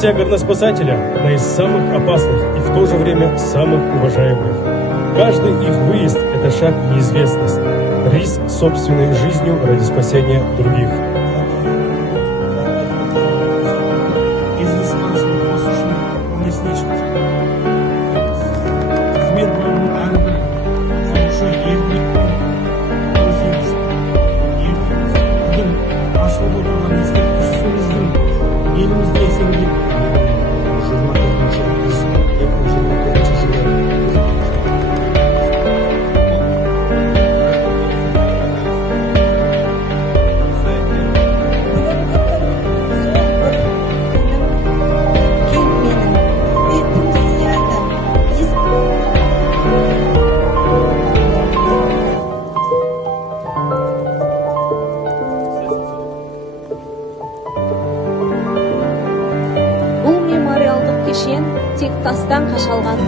Профессия горноспасателя – одна из самых опасных и в то же время самых уважаемых. Каждый их выезд – это шаг в неизвестность, риск собственной жизнью ради спасения других. Бул мемориалдык кешен тек тастан кашалган.